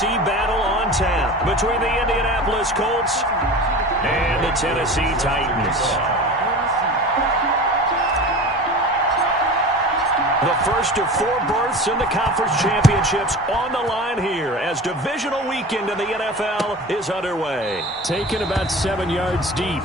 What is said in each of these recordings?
Battle on tap between the Indianapolis Colts and the Tennessee Titans. The first of 4 berths in the conference championships on the line here as divisional weekend in the NFL is underway. Taken about 7 yards deep.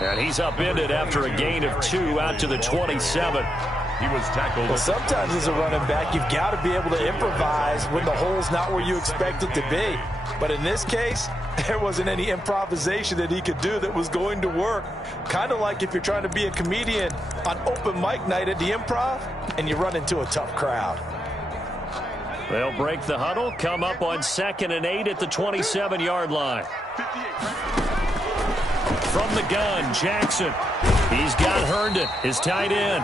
And he's upended after a gain of 2 out to the 27. He was tackled. Well, sometimes as a running back, you've got to be able to improvise when the hole's not where you expect it to be. But in this case, there wasn't any improvisation that he could do that was going to work. Kind of like if you're trying to be a comedian on open mic night at the Improv and you run into a tough crowd. They'll break the huddle, come up on 2nd and 8 at the 27-yard line. From the gun, Jackson. He's got Herndon, his tight end.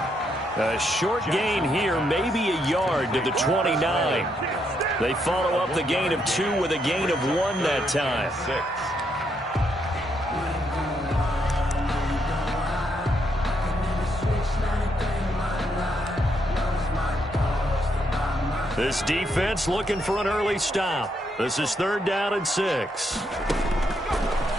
A short gain here, maybe a yard to the 29. They follow up the gain of 2 with a gain of 1 that time. 6. This defense looking for an early stop. This is 3rd down and 6.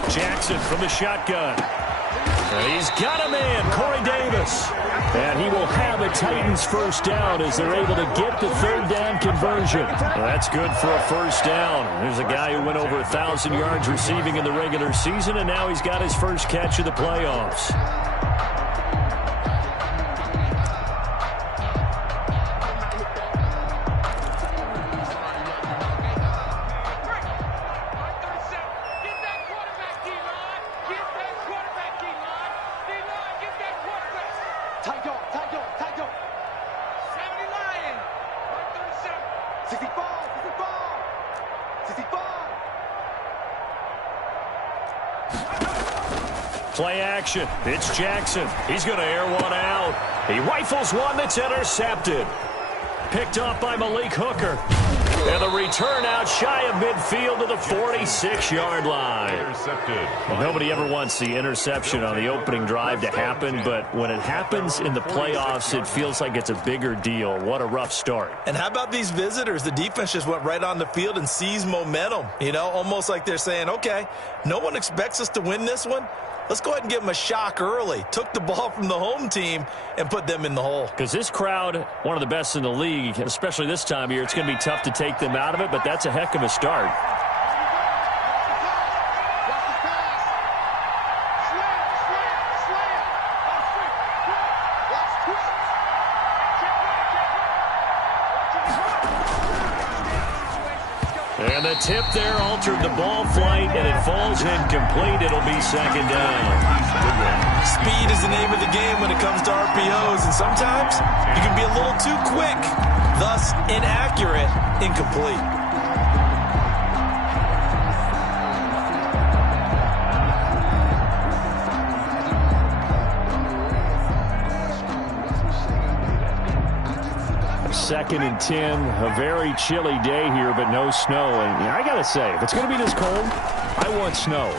Jackson from the shotgun. And he's got a man, Corey Davis. And he will have a Titans first down as they're able to get the 3rd down conversion. Well, that's good for a first down. There's a guy who went over 1,000 yards receiving in the regular season, and now he's got his first catch of the playoffs. Play action. It's Jackson. He's going to air one out. He rifles one that's intercepted. Picked off by Malik Hooker. And the return out shy of midfield to the 46-yard line. Intercepted. Well, nobody ever wants the interception on the opening drive to happen, but when it happens in the playoffs, it feels like it's a bigger deal. What a rough start. And how about these visitors? The defense just went right on the field and seized momentum. You know, almost like they're saying, okay, no one expects us to win this one. Let's go ahead and give them a shock early. Took the ball from the home team and put them in the hole. Because this crowd, one of the best in the league, especially this time of year, it's going to be tough to take them out of it, but that's a heck of a start. And the tip there altered the ball flight, and it falls incomplete. It'll be 2nd down. Speed is the name of the game when it comes to RPOs, and sometimes you can be a little too quick, thus inaccurate, incomplete. Second and 10, a very chilly day here, but no snow. And I got to say, if it's going to be this cold, I want snow.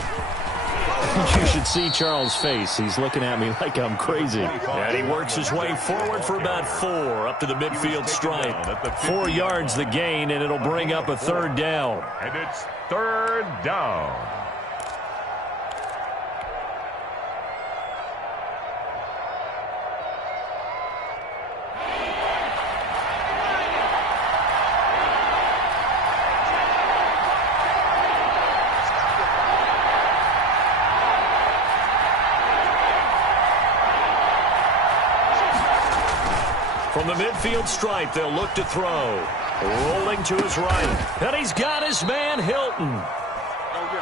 You should see Charles' face. He's looking at me like I'm crazy. And he works his way forward for about 4 up to the midfield stripe. 4 yards the gain, and it'll bring up a 3rd down. And it's 3rd down. From the midfield stripe, they'll look to throw. Rolling to his right. And he's got his man, Hilton.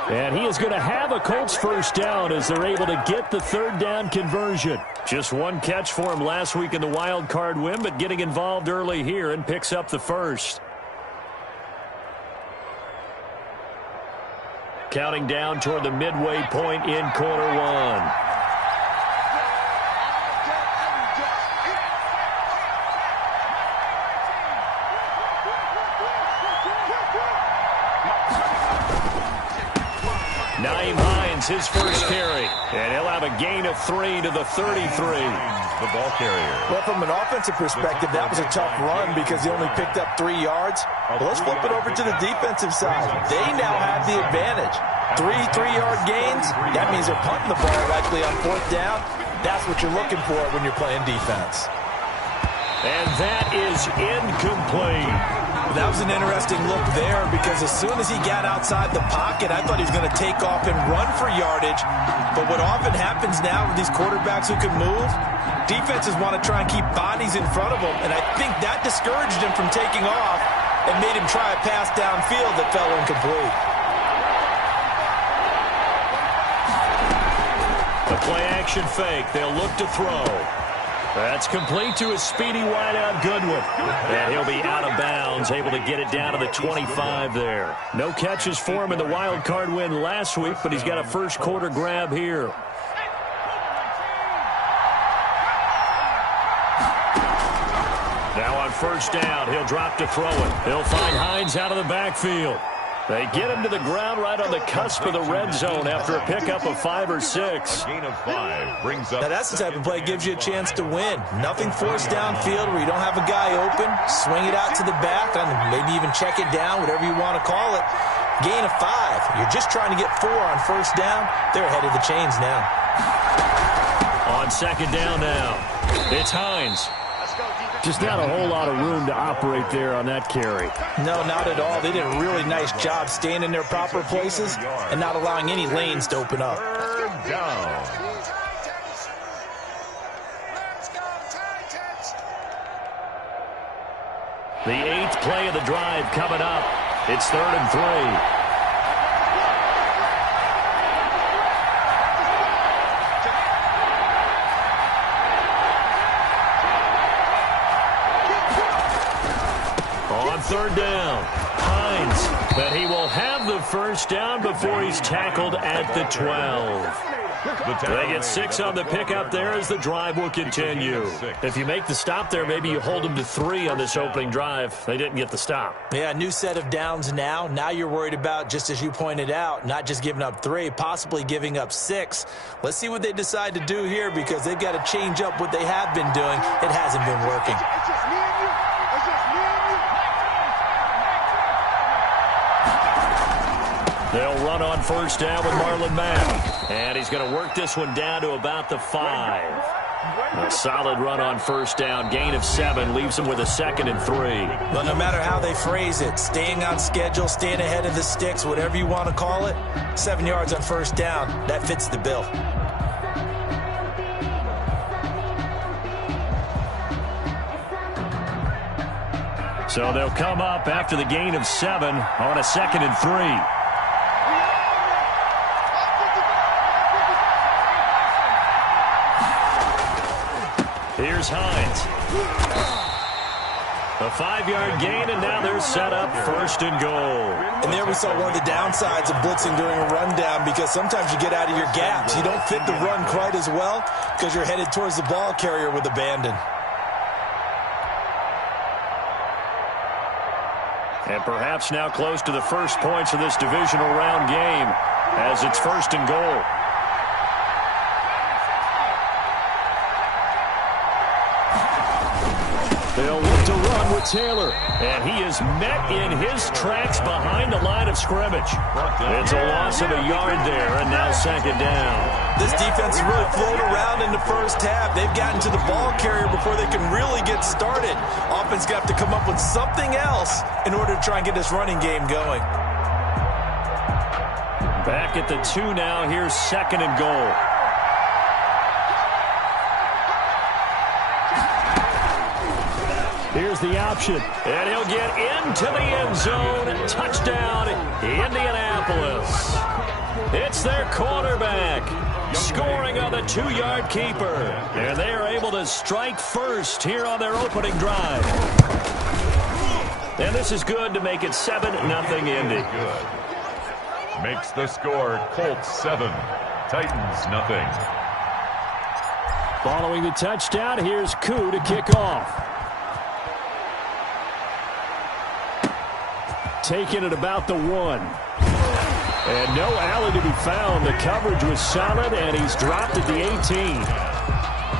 And he is going to have a Colts first down as they're able to get the 3rd down conversion. Just 1 catch for him last week in the wild card win, but getting involved early here and picks up the first. counting down toward the midway point in quarter one. His first carry, and he'll have a gain of 3 to the 33. The ball carrier. Well, from an offensive perspective, that was a tough run because he only picked up 3 yards. Well, let's flip it over to the defensive side. They now have the advantage. 3 3-yard gains, that means they're punting the ball likely on 4th down. That's what you're looking for when you're playing defense. And that is incomplete. That was an interesting look there because as soon as he got outside the pocket, I thought he was going to take off and run for yardage. But what often happens now with these quarterbacks who can move, defenses want to try and keep bodies in front of them, and I think that discouraged him from taking off and made him try a pass downfield that fell incomplete. The play-action fake. They'll look to throw. That's complete to a speedy wideout Goodwin. And he'll be out of bounds, able to get it down to the 25 there. No catches for him in the wild card win last week, but he's got a first quarter grab here. Now on first down, he'll drop to throw it. He'll find Hines out of the backfield. They get him to the ground right on the cusp of the red zone after a pickup of 5 or 6. A gain of 5 brings up. Now that's the type of play that gives you a chance to win. Nothing forced downfield where you don't have a guy open. Swing it out to the back, and maybe even check it down, whatever you want to call it. Gain of 5. You're just trying to get 4 on first down. They're ahead of the chains now. On second down now, it's Hines. Just not a whole lot of room to operate there on that carry. No, not at all. They did a really nice job staying in their proper places and not allowing any lanes to open up. Third down. The 8th play of the drive coming up. It's 3rd and 3. Third down, Hines, but he will have the first down before he's tackled at the 12. They get 6 on the pickup there as the drive will continue. If you make the stop there, maybe you hold them to 3 on this opening drive. They didn't get the stop. Yeah, new set of downs now. Now you're worried about, just as you pointed out, not just giving up 3, possibly giving up 6. Let's see what they decide to do here because they've got to change up what they have been doing. It hasn't been working. They'll run on first down with Marlon Mack. And he's going to work this one down to about the 5. A solid run on first down. Gain of 7 leaves him with a 2nd and 3. Well, no matter how they phrase it, staying on schedule, staying ahead of the sticks, whatever you want to call it, 7 yards on first down, that fits the bill. So they'll come up after the gain of 7 on a 2nd and 3. Here's Hines. A 5-yard gain, and now they're set up 1st and goal. And there we saw one of the downsides of blitzing during a rundown because sometimes you get out of your gaps. You don't fit the run quite as well because you're headed towards the ball carrier with abandon. And perhaps now close to the first points of this divisional round game as it's 1st and goal. They'll look to run with Taylor. And he is met in his tracks behind the line of scrimmage. It's a loss of a yard there, and now 2nd down. This defense has really flown around in the first half. They've gotten to the ball carrier before they can really get started. Offense got to come up with something else in order to try and get this running game going. Back at the 2 now. Here's 2nd and goal. Here's the option, and he'll get into the end zone. Touchdown, Indianapolis. It's their quarterback scoring on the 2-yard keeper, and they are able to strike first here on their opening drive. And this is good to make it 7-0 Indy. makes the score Colts 7, Titans nothing. Following the touchdown, here's Koo to kick off. Taking it about the 1. And no alley to be found. The coverage was solid, and he's dropped at the 18.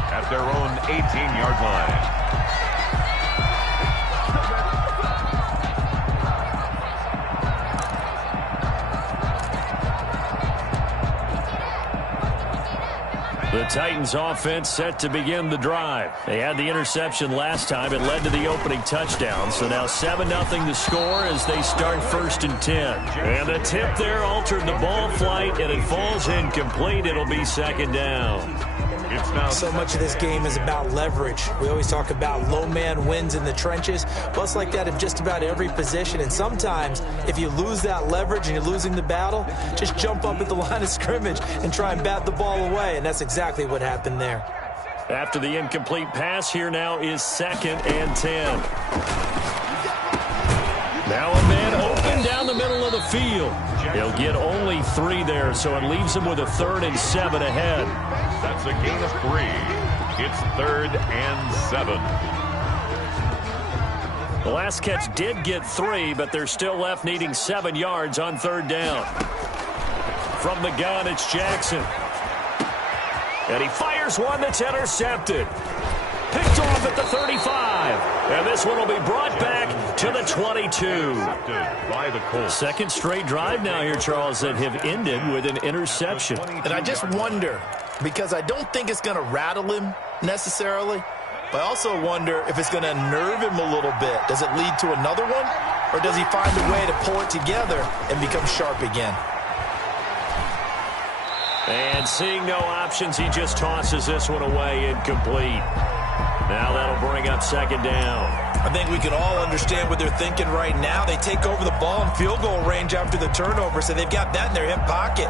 At their own 18-yard line. The Titans offense set to begin the drive. They had the interception last time. It led to the opening touchdown. So now 7-0 the score as they start 1st and 10. And the tip there altered the ball flight, and it falls incomplete. It'll be 2nd down. So much of this game is about leverage. We always talk about low man wins in the trenches. Well, it's like that in just about every position. And sometimes, if you lose that leverage and you're losing the battle, just jump up at the line of scrimmage and try and bat the ball away. And that's exactly what happened there. After the incomplete pass, here now is 2nd and 10. Now a man open down the middle of the field. He'll get only 3 there, so it leaves him with a 3rd and 7 ahead. That's a gain of 3. It's 3rd and 7. The last catch did get 3, but they're still left needing 7 yards on 3rd down. From the gun, it's Jackson. And he fires one that's intercepted. Picked off at the 35. And this one will be brought back to the 22. By the Colts. 2nd straight drive now here, Charles, that have ended with an interception. And I just wonder, because I don't think it's going to rattle him necessarily, but I also wonder if it's going to nerve him a little bit. Does it lead to another one? Or does he find a way to pull it together and become sharp again? And seeing no options, he just tosses this one away incomplete. Now that'll bring up 2nd down. I think we can all understand what they're thinking right now. They take over the ball in field goal range after the turnover, so they've got that in their hip pocket.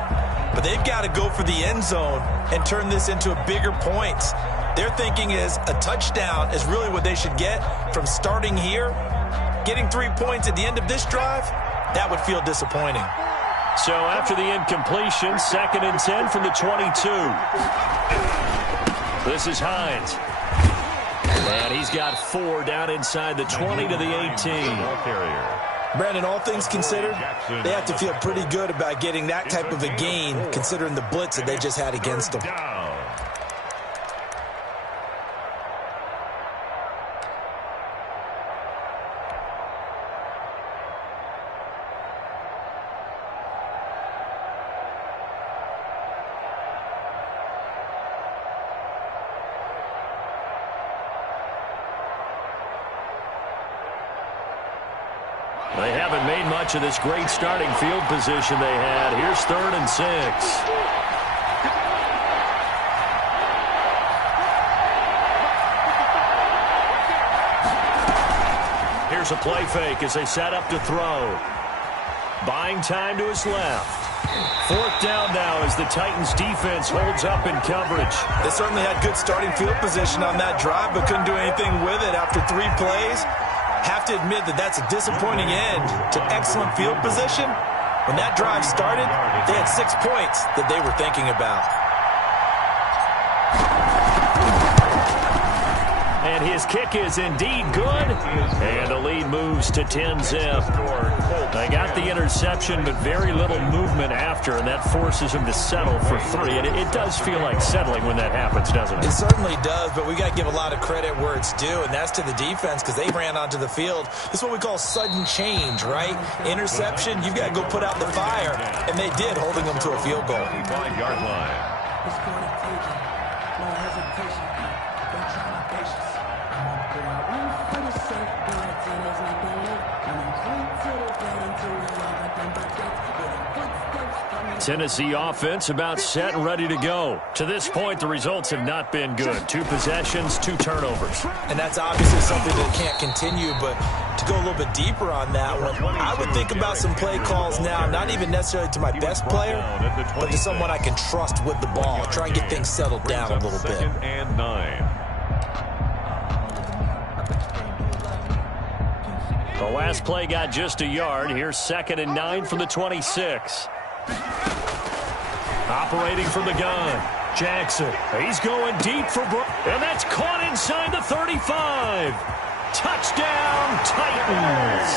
But they've got to go for the end zone and turn this into a bigger points. Their thinking is a touchdown is really what they should get from starting here. Getting 3 points at the end of this drive, that would feel disappointing. So after the incompletion, 2nd and 10 from the 22. This is Hines. And he's got 4 down inside the 20 to the 18. Brandon, all things considered, they have to feel pretty good about getting that type of a gain considering the blitz that they just had against them. They haven't made much of this great starting field position they had. Here's 3rd and 6. Here's a play fake as they set up to throw. Buying time to his left. 4th down now as the Titans defense holds up in coverage. They certainly had good starting field position on that drive, but couldn't do anything with it after 3 plays. Have to admit that that's a disappointing end to excellent field position. When that drive started, they had 6 points that they were thinking about. And his kick is indeed good. And the lead moves to 10-zip. They got the interception, but very little movement after, and that forces him to settle for 3. And it does feel like settling when that happens, doesn't it? It certainly does, but we got to give a lot of credit where it's due, and that's to the defense because they ran onto the field. This is what we call sudden change, right? Interception, you've got to go put out the fire, and they did, holding them to a field goal. 5-yard line. Tennessee offense about set and ready to go. To this point, the results have not been good. 2 possessions, 2 turnovers. And that's obviously something that can't continue, but to go a little bit deeper on that one, I would think about some play calls now, not even necessarily to my best player, but to someone I can trust with the ball. Try and get things settled down a little bit. 2nd and 9. The last play got just a yard. Here's 2nd and 9 from the 26. Operating from the gun, Jackson. He's going deep for Brown, and that's caught inside the 35. Touchdown, Titans.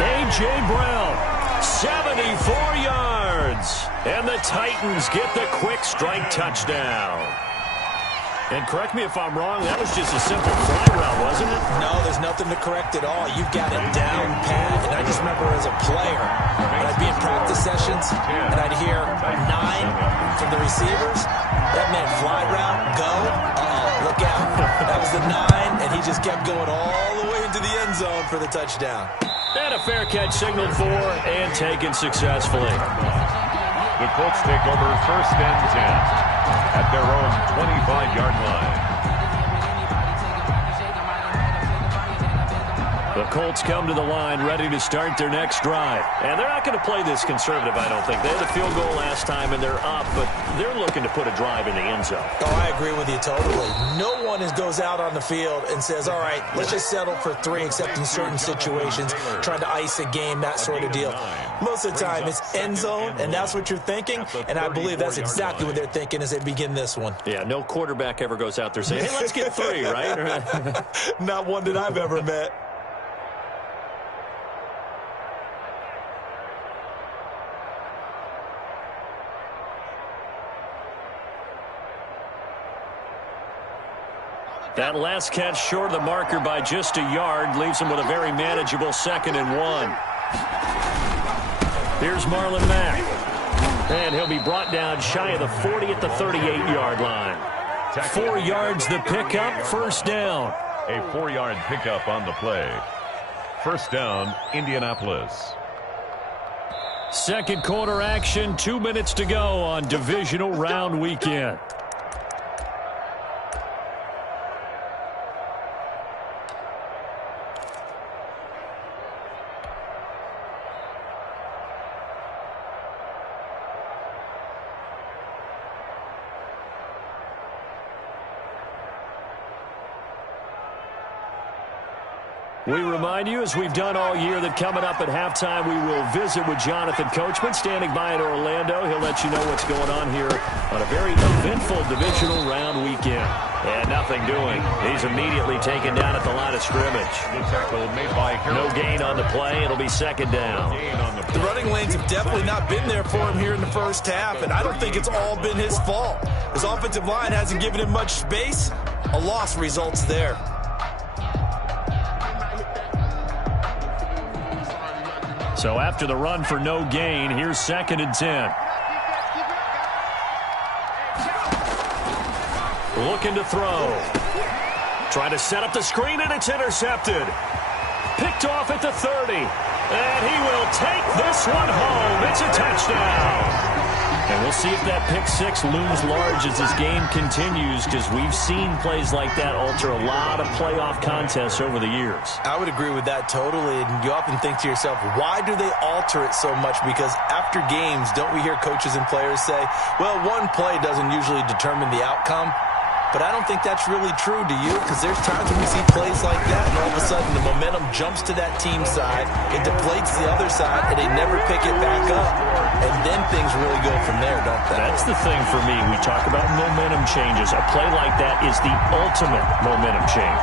A.J. Brown, 74 yards. And the Titans get the quick strike touchdown. And correct me if I'm wrong, that was just a simple fly route, wasn't it? No, there's nothing to correct at all. You've got it down pat. And I just remember as a player, when I'd be in practice sessions, and I'd hear 9 from the receivers, that meant fly route, go, look out. That was the 9, and he just kept going all the way into the end zone for the touchdown. And a fair catch signaled for and taken successfully. The Colts take over 1st and 10 at their own 25-yard line. The Colts come to the line ready to start their next drive. And they're not going to play this conservative, I don't think. They had a field goal last time, and they're up, but they're looking to put a drive in the end zone. Oh, I agree with you totally. No one goes out on the field and says, all right, let's just settle for 3, except in certain situations, trying to ice a game, that sort of deal. Most of the time, it's end zone, and that's what you're thinking, and I believe that's exactly what they're thinking as they begin this one. Yeah, no quarterback ever goes out there saying, hey, let's get 3, right? Not one that I've ever met. That last catch short of the marker by just a yard leaves him with a very manageable 2nd and 1. Here's Marlon Mack. And he'll be brought down shy of the 40 at the 38-yard line. 4 yards the pickup, 1st down. A 4-yard pickup on the play. 1st down, Indianapolis. 2nd quarter action, 2 minutes to go on divisional round weekend. We remind you, as we've done all year, that coming up at halftime, we will visit with Jonathan Coachman, standing by in Orlando. He'll let you know what's going on here on a very eventful divisional round weekend. And nothing doing. He's immediately taken down at the line of scrimmage. No gain on the play. It'll be 2nd down. The running lanes have definitely not been there for him here in the first half, and I don't think it's all been his fault. His offensive line hasn't given him much space. A loss results there. So after the run for no gain, here's 2nd and 10. Looking to throw. Trying to set up the screen, and it's intercepted. Picked off at the 30. And he will take this one home. It's a touchdown. And we'll see if that pick 6 looms large as this game continues, because we've seen plays like that alter a lot of playoff contests over the years. I would agree with that totally, and you often think to yourself, why do they alter it so much? Because after games, don't we hear coaches and players say, well, one play doesn't usually determine the outcome? But I don't think that's really true, do you? Because there's times when we see plays like that, and all of a sudden the momentum jumps to that team side, it deflates the other side, and they never pick it back up. And then things really go from there, don't they? That's the thing for me. We talk about momentum changes. A play like that is the ultimate momentum change.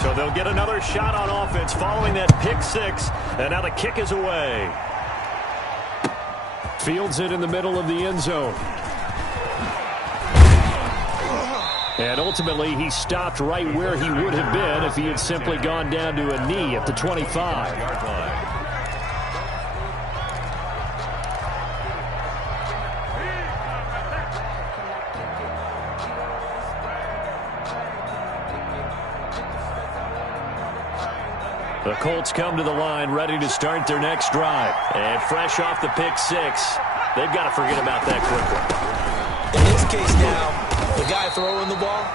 So they'll get another shot on offense following that pick 6, and now the kick is away. Fields it in the middle of the end zone. And ultimately, he stopped right where he would have been if he had simply gone down to a knee at the 25. The Colts come to the line ready to start their next drive. And fresh off the pick 6, they've got to forget about that quickly. In this case now, the guy throwing the ball,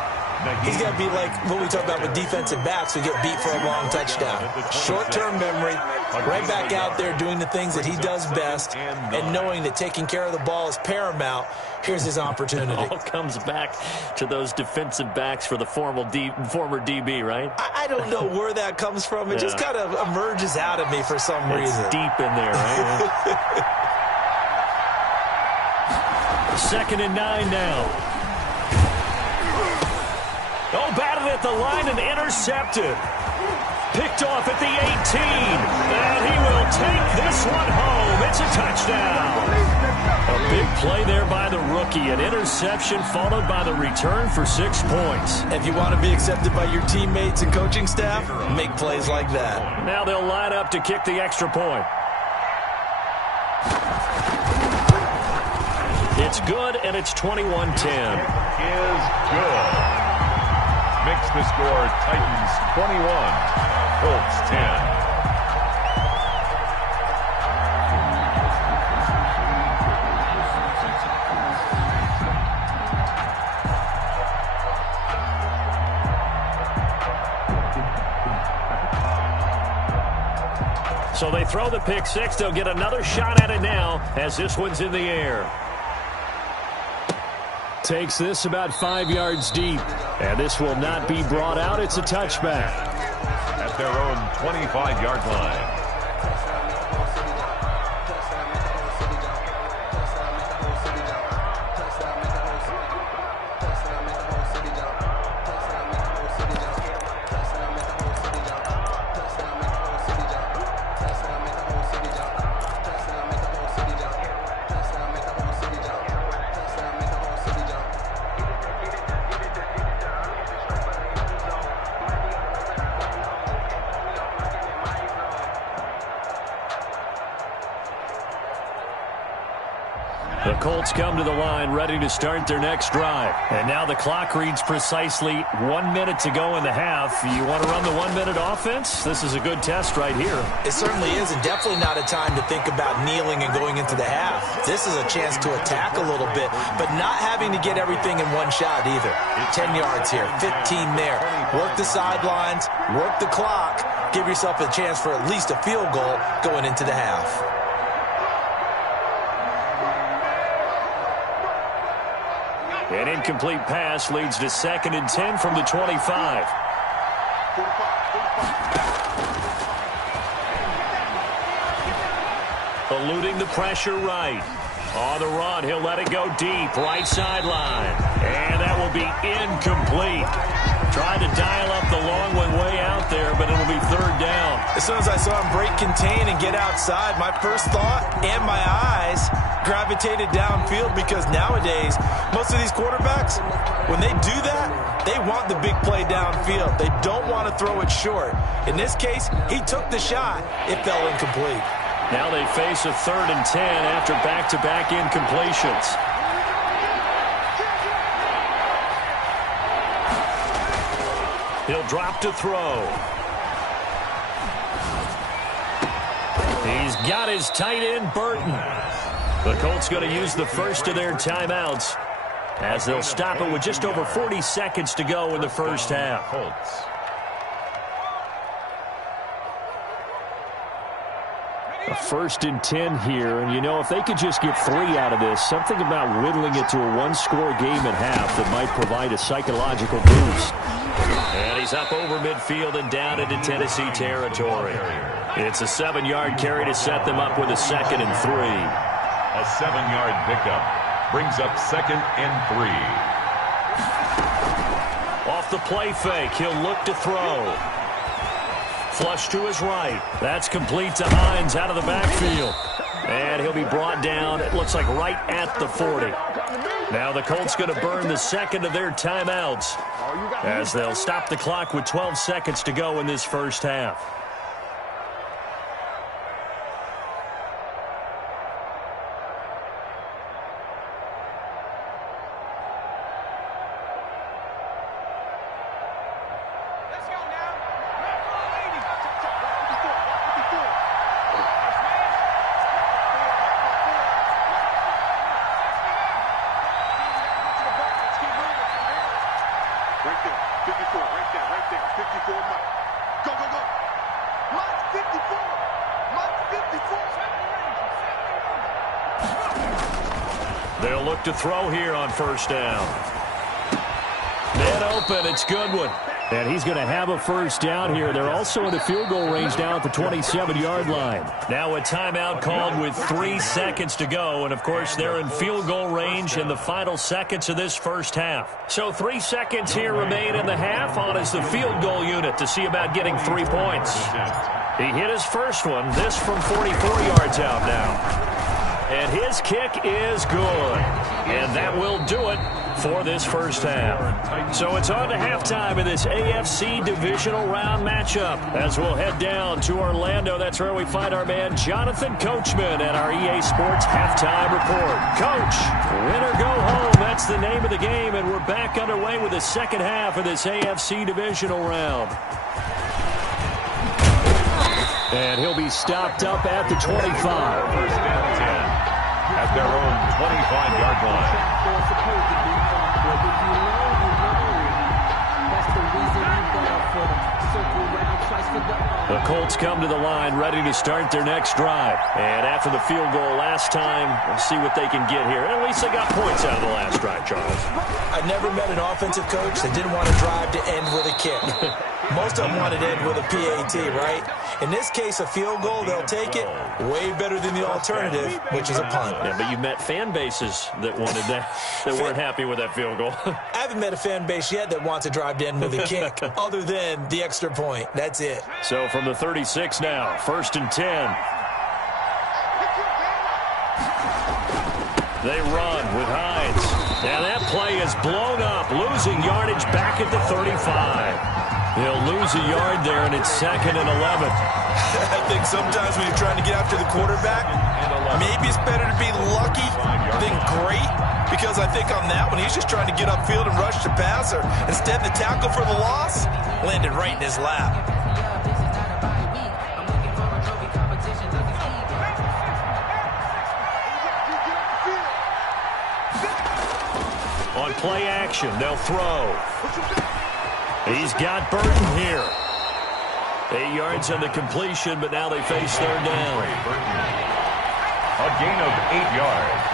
He's got to be like what we talk about with defensive backs who get beat for a long touchdown. Short-term memory, right back out there doing the things that he does best, and knowing that taking care of the ball is paramount. Here's his opportunity. It all comes back to those defensive backs for the former DB, right? I don't know where that comes from. It just kind of emerges out of me for some reason. It's deep in there, right? 2nd and 9 now. Oh, batted at the line and intercepted. Picked off at the 18. And he will take this one home. It's a touchdown. A big play there by the rookie. An interception followed by the return for 6 points. If you want to be accepted by your teammates and coaching staff, make plays like that. Now they'll line up to kick the extra point. It's good, and it's 21-10. Is good. Makes the score Titans 21, Colts 10. So they throw the pick six. They'll get another shot at it now as this one's in the air. Takes this about 5 yards deep. And this will not be brought out. It's a touchback. At their own 25-yard line. The Colts come to the line ready to start their next drive. And now the clock reads precisely 1 minute to go in the half. You want to run the 1 minute offense? This is a good test right here. It certainly is, and definitely not a time to think about kneeling and going into the half. This is a chance to attack a little bit, but not having to get everything in one shot either. 10 yards here, 15 there. Work the sidelines, work the clock, give yourself a chance for at least a field goal going into the half. An incomplete pass leads to 2nd and 10 from the 25. Eluding the pressure right. On the run, he'll let it go deep, right sideline. And that will be incomplete. Trying to dial up the long one way out there, but it'll be 3rd down. As soon as I saw him break contain and get outside, my first thought and my eyes gravitated downfield, because nowadays, most of these quarterbacks, when they do that, they want the big play downfield. They don't want to throw it short. In this case, he took the shot. It fell incomplete. Now they face a 3rd and 10 after back-to-back incompletions. He'll drop to throw. He's got his tight end, Burton. The Colts going to use the first of their timeouts as they'll stop it with just over 40 seconds to go in the first half. Colts. A 1st and 10 here, and you know, if they could just get 3 out of this, something about whittling it to a one-score game at half that might provide a psychological boost. And he's up over midfield and down into Tennessee territory. It's a 7-yard carry to set them up with a 2nd and 3. A 7-yard pickup brings up 2nd and 3. Off the play fake, he'll look to throw. Flush to his right. That's complete to Hines out of the backfield. And he'll be brought down, it looks like right at the 40. Now the Colts going to burn the 2nd of their timeouts as they'll stop the clock with 12 seconds to go in this first half. Right there. They'll look to throw here on first down. Man open, it's Goodwin. And he's going to have a first down here. They're also in the field goal range now at the 27-yard line. Now a timeout called with 3 seconds to go. And, of course, they're in field goal range in the final seconds of this first half. So 3 seconds here remain in the half on as the field goal unit to see about getting 3 points. He hit his first one. This from 44 yards out now. And his kick is good. And that will do it for this first half. So it's on to halftime in this AFC divisional round matchup. As we'll head down to Orlando, that's where we find our man Jonathan Coachman at our EA Sports Halftime Report. Coach, win or go home, that's the name of the game, and we're back underway with the second half of this AFC divisional round. And he'll be stopped up at the 25. First and 10 at their own 25-yard line. The Colts come to the line ready to start their next drive. And after the field goal last time, we'll see what they can get here. At least they got points out of the last drive, Charles. I've never met an offensive coach that didn't want to drive to end with a kick. Most of them wanted to end with a PAT, right? In this case, a field goal, they'll take it. Way better than the alternative, which is a punt. Yeah, but you met fan bases that wanted that, that weren't happy with that field goal. I haven't met a fan base yet that wants to drive to end with a kick, other than the extra point. That's it. So from the 36 now, first and 10. They run with Hines. And that play is blown up, losing yardage back at the 35. They'll lose a yard there, and it's 2nd and 11. I think sometimes when you're trying to get after the quarterback, maybe it's better to be lucky than great, because I think on that one, he's just trying to get upfield and rush the passer. Instead, the tackle for the loss landed right in his lap. On play action, they'll throw. He's got Burton here. 8 yards on the completion, but now they face third down. A gain of 8 yards.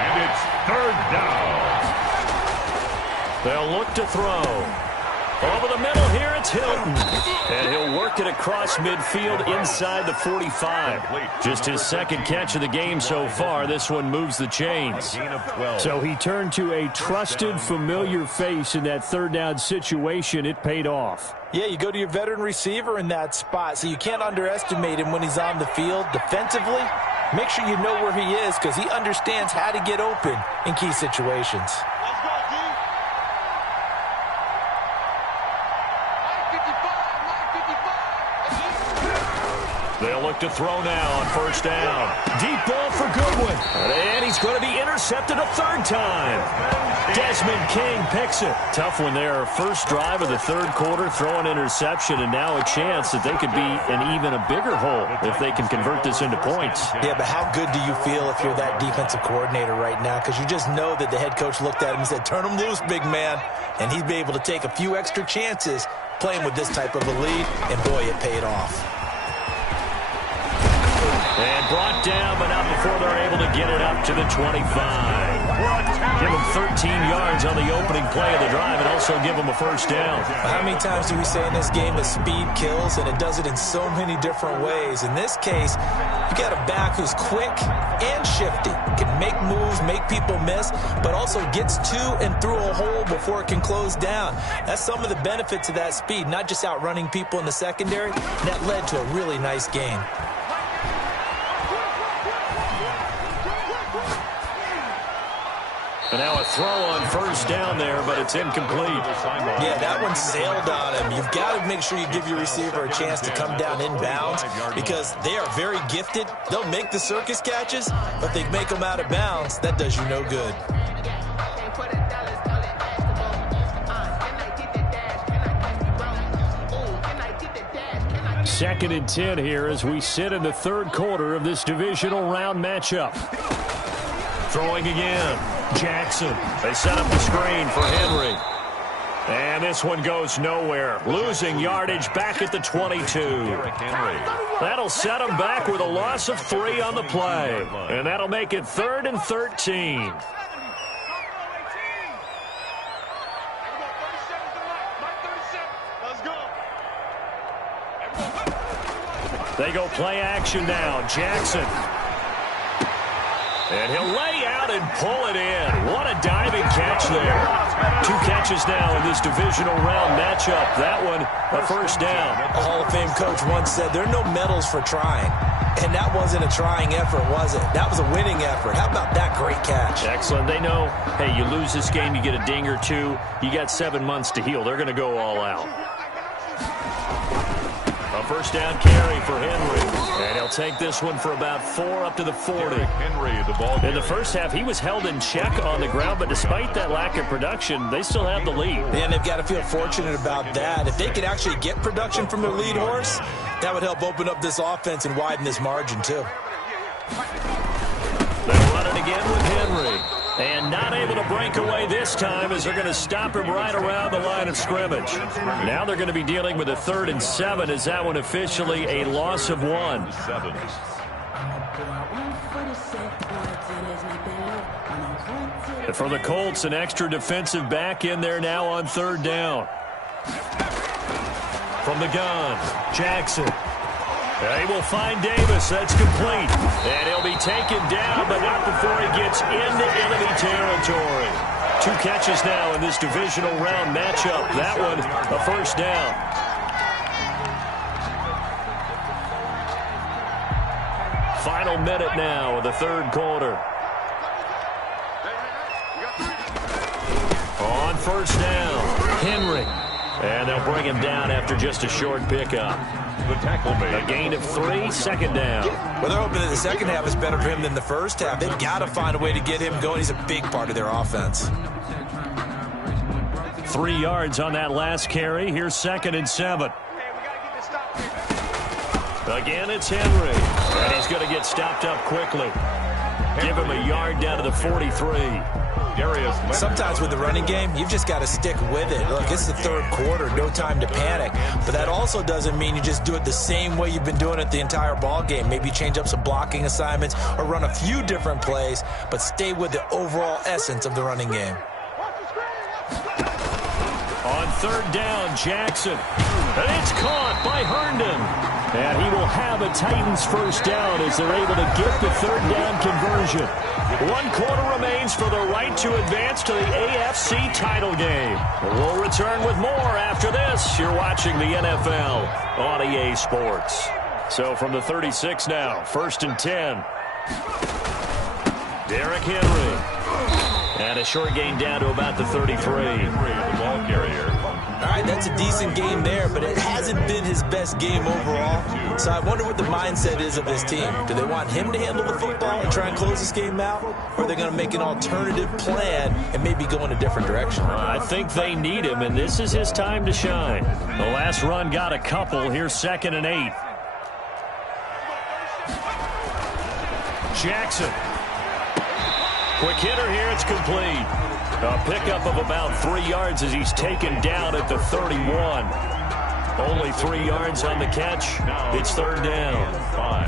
And it's third down. They'll look to throw. Over the middle here, it's Hilton. And he'll work it across midfield inside the 45. Just his second catch of the game so far. This one moves the chains. So he turned to a trusted, familiar face in that third down situation. It paid off. Yeah, you go to your veteran receiver in that spot, so you can't underestimate him when he's on the field defensively. Make sure you know where he is, because he understands how to get open in key situations. They'll look to throw now on first down. Deep ball for Goodwin. And he's going to be intercepted a third time. Desmond King picks it. Tough one there. First drive of the third quarter, throw an interception, and now a chance that they could be in even a bigger hole if they can convert this into points. Yeah, but how good do you feel if you're that defensive coordinator right now? Because you just know that the head coach looked at him and said, turn him loose, big man. And he'd be able to take a few extra chances playing with this type of a lead, and boy, it paid off. And brought down, but not before they're able to get it up to the 25. Give them 13 yards on the opening play of the drive and also give them a first down. How many times do we say in this game that speed kills, and it does it in so many different ways? In this case, you got a back who's quick and shifty, can make moves, make people miss, but also gets to and through a hole before it can close down. That's some of the benefits of that speed, not just outrunning people in the secondary. And that led to a really nice game. And now a throw on first down there, but it's incomplete. Yeah, that one sailed on him. You've got to make sure you give your receiver a chance to come down inbounds, because they are very gifted. They'll make the circus catches, but they make them out of bounds. That does you no good. Second and 10 here as we sit in the third quarter of this divisional round matchup. Throwing again. Jackson. They set up the screen for Henry. And this one goes nowhere. Losing yardage back at the 22. That'll set them back with a loss of 3 on the play. And that'll make it 3rd and 13. They go play action now. Jackson. And he'll lay out and pull it in. What a diving catch there. 2 catches now in this divisional round matchup. That one, a first down. A Hall of Fame coach once said there are no medals for trying. And that wasn't a trying effort, was it? That was a winning effort. How about that great catch? Excellent. They know, hey, you lose this game, you get a ding or 2. You got 7 months to heal. They're going to go all out. A first down carry for Henry. And he'll take this one for about 4 up to the 40. Henry, the ball. In the first half, he was held in check on the ground, but despite that lack of production, they still have the lead. And they've got to feel fortunate about that. If they could actually get production from their lead horse, that would help open up this offense and widen this margin, too. They run it again with Henry. And not able to break away this time as they're going to stop him right around the line of scrimmage. Now they're going to be dealing with a 3rd and 7 as that one officially a loss of 1. And for the Colts, an extra defensive back in there now on 3rd down. From the gun, Jackson. They will find Davis. That's complete. And he'll be taken down, but not before he gets into enemy territory. 2 catches now in this divisional round matchup. That one, a first down. Final minute now of the 3rd quarter. On first down, Henry. And they'll bring him down after just a short pickup. The tackle made. A gain of 3, second down. Well, they're hoping that the second half is better for him than the first half. They've got to find a way to get him going. He's a big part of their offense. 3 yards on that last carry. Here's 2nd and 7. Again, it's Henry. And he's going to get stopped up quickly. Give him a yard down to the 43. Sometimes with the running game, you've just got to stick with it. Look, it's the 3rd quarter, no time to panic. But that also doesn't mean you just do it the same way you've been doing it the entire ball game. Maybe change up some blocking assignments or run a few different plays, but stay with the overall essence of the running game. On 3rd down, Jackson. And it's caught by Herndon. And he will have a Titans first down as they're able to get the 3rd down conversion. 1 quarter remains for the right to advance to the AFC title game. We'll return with more after this. You're watching the NFL on EA Sports. So from the 36 now, 1st and 10. Derrick Henry. And a short gain down to about the 33. The ball carrier. All right, that's a decent game there, but it hasn't been his best game overall. So I wonder what the mindset is of this team. Do they want him to handle the football and try and close this game out? Or are they going to make an alternative plan and maybe go in a different direction? I think they need him, and this is his time to shine. The last run got a couple. Here's 2nd and 8. Jackson. Quick hitter here. It's complete. A pickup of about 3 yards as he's taken down at the 31. Only 3 yards on the catch. It's 3rd down. 5.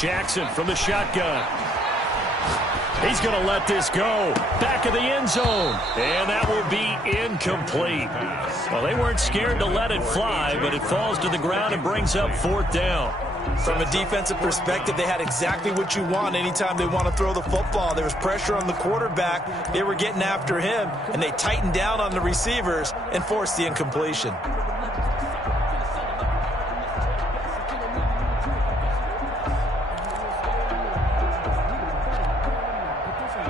Jackson from the shotgun. He's going to let this go. Back of the end zone. And that will be incomplete. Well, they weren't scared to let it fly, but it falls to the ground and brings up 4th down. From a defensive perspective, they had exactly what you want anytime they want to throw the football. There was pressure on the quarterback. They were getting after him, and they tightened down on the receivers and forced the incompletion.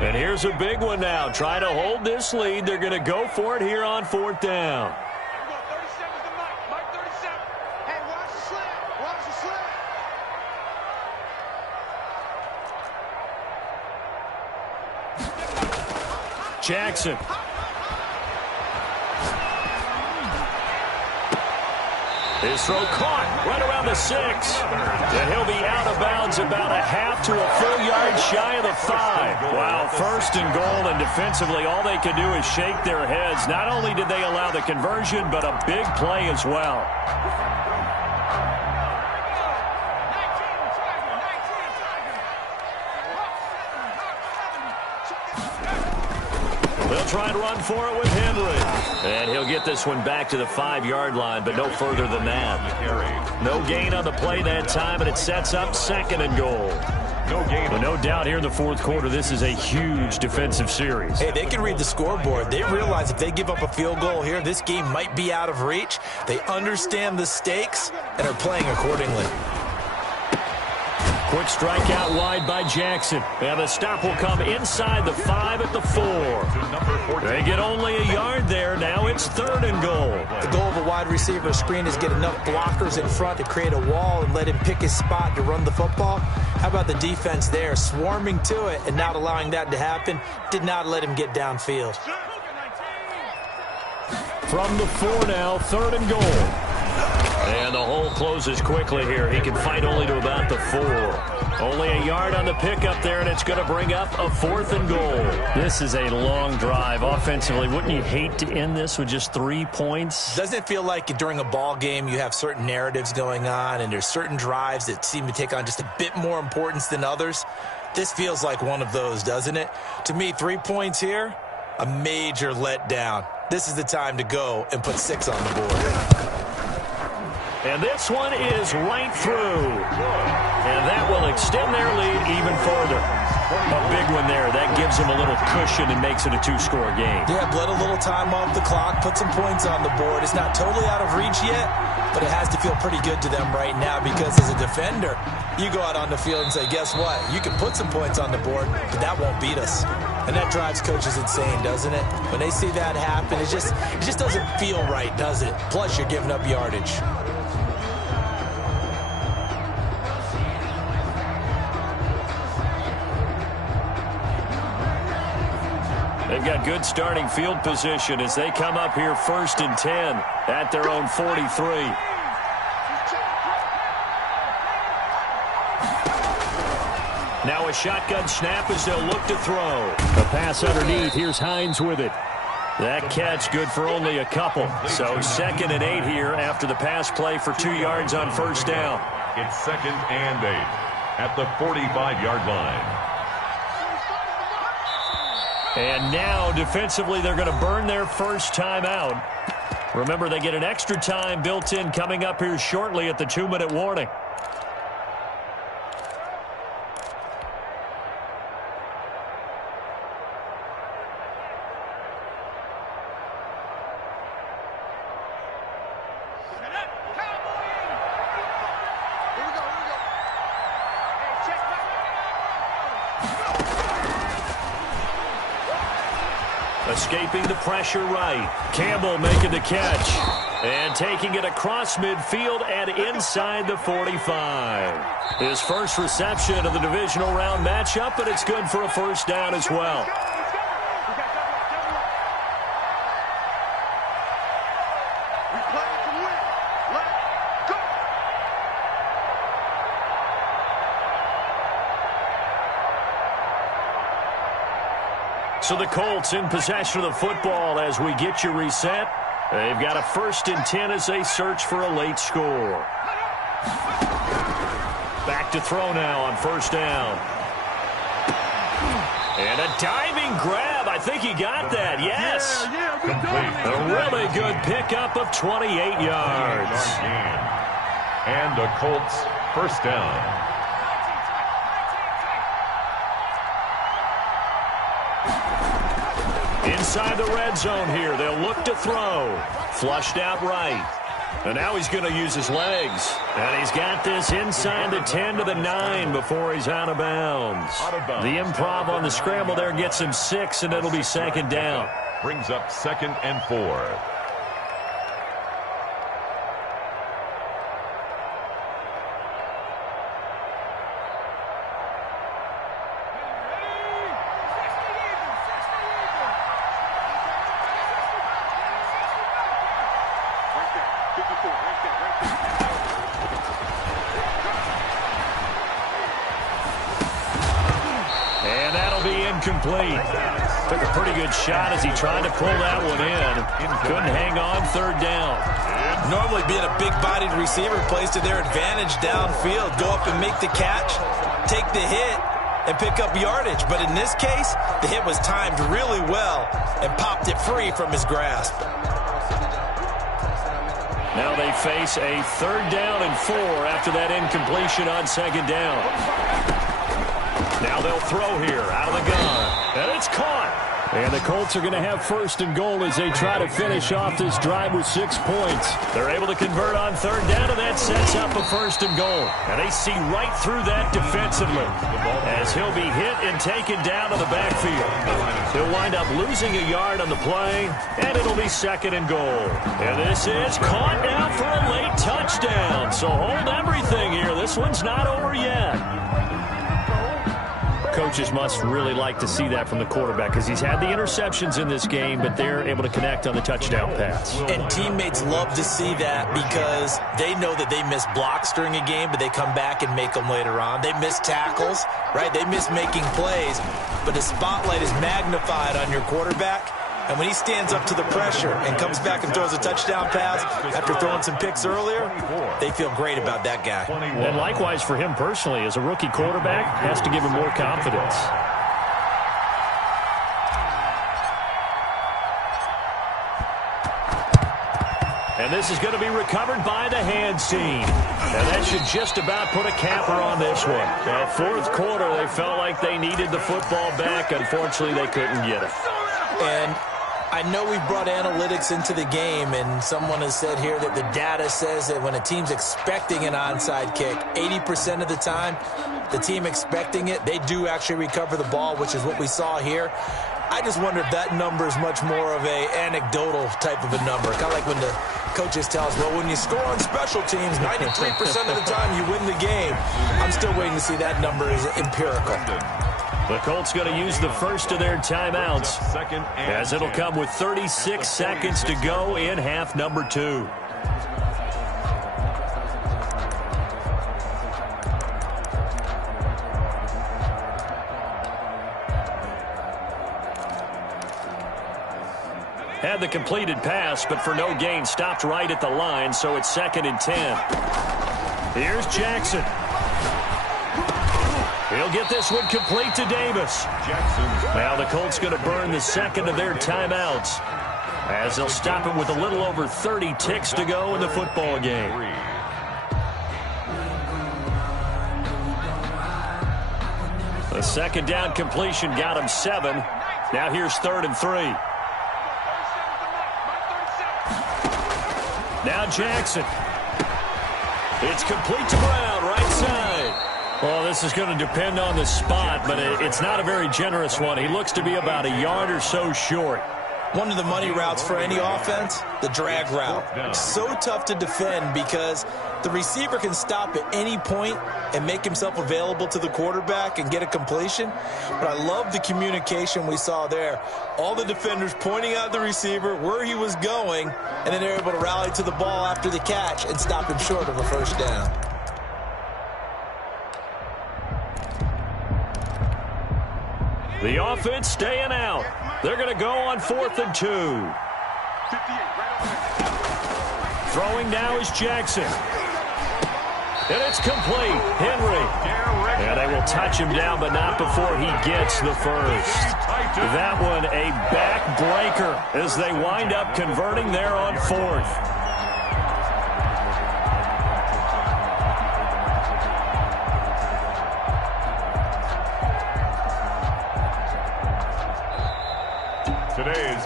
And here's a big one now. Trying to hold this lead. They're going to go for it here on 4th down. Jackson. His throw caught right around the 6. And he'll be out of bounds about a half to a full yard shy of the 5. Wow, first and goal, and defensively all they can do is shake their heads. Not only did they allow the conversion, but a big play as well. They'll try and run for it with Henry. And he'll get this one back to the 5-yard line, but no further than that. No gain on the play that time, and it sets up 2nd and goal. But no doubt here in the 4th quarter, this is a huge defensive series. Hey, they can read the scoreboard. They realize if they give up a field goal here, this game might be out of reach. They understand the stakes and are playing accordingly. Quick strike out wide by Jackson. And the stop will come inside the 5 at the 4. They get only a yard there. Now it's 3rd and goal. The goal of a wide receiver screen is get enough blockers in front to create a wall and let him pick his spot to run the football. How about the defense there, swarming to it and not allowing that to happen? Did not let him get downfield. From the 4 now, 3rd and goal. And the hole closes quickly here. He can fight only to about the 4. Only a yard on the pickup there, and it's going to bring up a 4th and goal. This is a long drive offensively. Wouldn't you hate to end this with just 3 points? Doesn't it feel like during a ball game you have certain narratives going on and there's certain drives that seem to take on just a bit more importance than others? This feels like one of those, doesn't it? To me, 3 points here, a major letdown. This is the time to go and put 6 on the board. And this one is right through. And that will extend their lead even further. A big one there. That gives them a little cushion and makes it a 2-score game. Yeah, bled a little time off the clock, put some points on the board. It's not totally out of reach yet, but it has to feel pretty good to them right now because as a defender, you go out on the field and say, guess what? You can put some points on the board, but that won't beat us. And that drives coaches insane, doesn't it? When they see that happen, it just doesn't feel right, does it? Plus, you're giving up yardage. They've got good starting field position as they come up here 1st and 10 at their own 43. Now a shotgun snap as they'll look to throw. A pass underneath. Here's Hines with it. That catch good for only a couple. So 2nd and 8 here after the pass play for 2 yards on 1st down. It's 2nd and 8 at the 45-yard line. And now, defensively, they're going to burn their first time out. Remember, they get an extra time built in coming up here shortly at the 2-minute warning. Escaping the pressure right. Campbell making the catch. And taking it across midfield and inside the 45. His first reception of the divisional round matchup, but it's good for a 1st down as well. So the Colts in possession of the football as we get you reset. They've got a 1st and 10 as they search for a late score. Back to throw now on 1st down. And a diving grab. I think he got that. Yes. A really good pickup of 28 yards. And the Colts 1st down. Inside the red zone here. They'll look to throw. Flushed out right. And now he's going to use his legs. And he's got this inside the 10 to the 9 before he's out of bounds. The improv on the scramble there gets him 6, and it'll be 2nd down. Brings up 2nd and 4. incomplete. Took a pretty good shot as he tried to pull that one in. Couldn't hang on third down. Normally being a big-bodied receiver plays to their advantage downfield. Go up and make the catch, take the hit, and pick up yardage. But in this case, the hit was timed really well and popped it free from his grasp. Now they face a 3rd down and 4 after that incompletion on 2nd down. Now they'll throw here out of the gun. And it's caught. And the Colts are going to have 1st and goal as they try to finish off this drive with 6 points. They're able to convert on 3rd down, and that sets up a 1st and goal. And they see right through that defensively as he'll be hit and taken down to the backfield. He'll wind up losing a yard on the play, and it'll be 2nd and goal. And this is caught now for a late touchdown. So hold everything here. This one's not over yet. Coaches must really like to see that from the quarterback because he's had the interceptions in this game, but they're able to connect on the touchdown pass. And teammates love to see that because they know that they miss blocks during a game, but they come back and make them later on. They miss tackles, right? They miss making plays, but the spotlight is magnified on your quarterback. And when he stands up to the pressure and comes back and throws a touchdown pass after throwing some picks earlier, they feel great about that guy. And likewise for him personally, as a rookie quarterback, has to give him more confidence. And this is going to be recovered by the hands team. And that should just about put a capper on this one. That 4th quarter, they felt like they needed the football back. Unfortunately, they couldn't get it. And I know we've brought analytics into the game, and someone has said here that the data says that when a team's expecting an onside kick, 80% of the time, the team expecting it, they do actually recover the ball, which is what we saw here. I just wonder if that number is much more of a anecdotal type of a number. Kind of like when the coaches tell us, well, when you score on special teams, 93% of the time you win the game. I'm still waiting to see that number is empirical. The Colts going to use the first of their timeouts as it'll come with 36 seconds to go in half number 2. Had the completed pass, but for no gain, stopped right at the line, so it's 2nd and 10. Here's Jackson. He'll get this one complete to Davis. Now the Colts going to burn the 2nd of their timeouts as they'll stop it with a little over 30 ticks to go in the football game. The 2nd down completion got him 7. Now here's 3rd and 3. Now Jackson. It's complete to Brown, right side. Well, this is going to depend on the spot, but it's not a very generous one. He looks to be about a yard or so short. One of the money routes for any offense, the drag route. So tough to defend because the receiver can stop at any point and make himself available to the quarterback and get a completion. But I love the communication we saw there. All the defenders pointing out the receiver, where he was going, and then they're able to rally to the ball after the catch and stop him short of a 1st down. The offense staying out. They're going to go on 4th and 2. Throwing now is Jackson. And it's complete. Henry. And they will touch him down, but not before he gets the first. That one a backbreaker as they wind up converting there on 4th.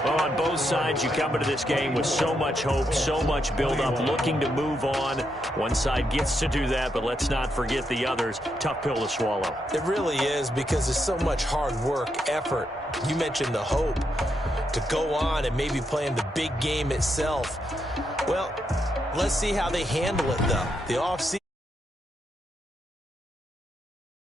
Well, on both sides, you come into this game with so much hope, so much build-up, looking to move on. One side gets to do that, but let's not forget the others. Tough pill to swallow. It really is because there's so much hard work, effort. You mentioned the hope to go on and maybe play in the big game itself. Well, let's see how they handle it, though. The offseason.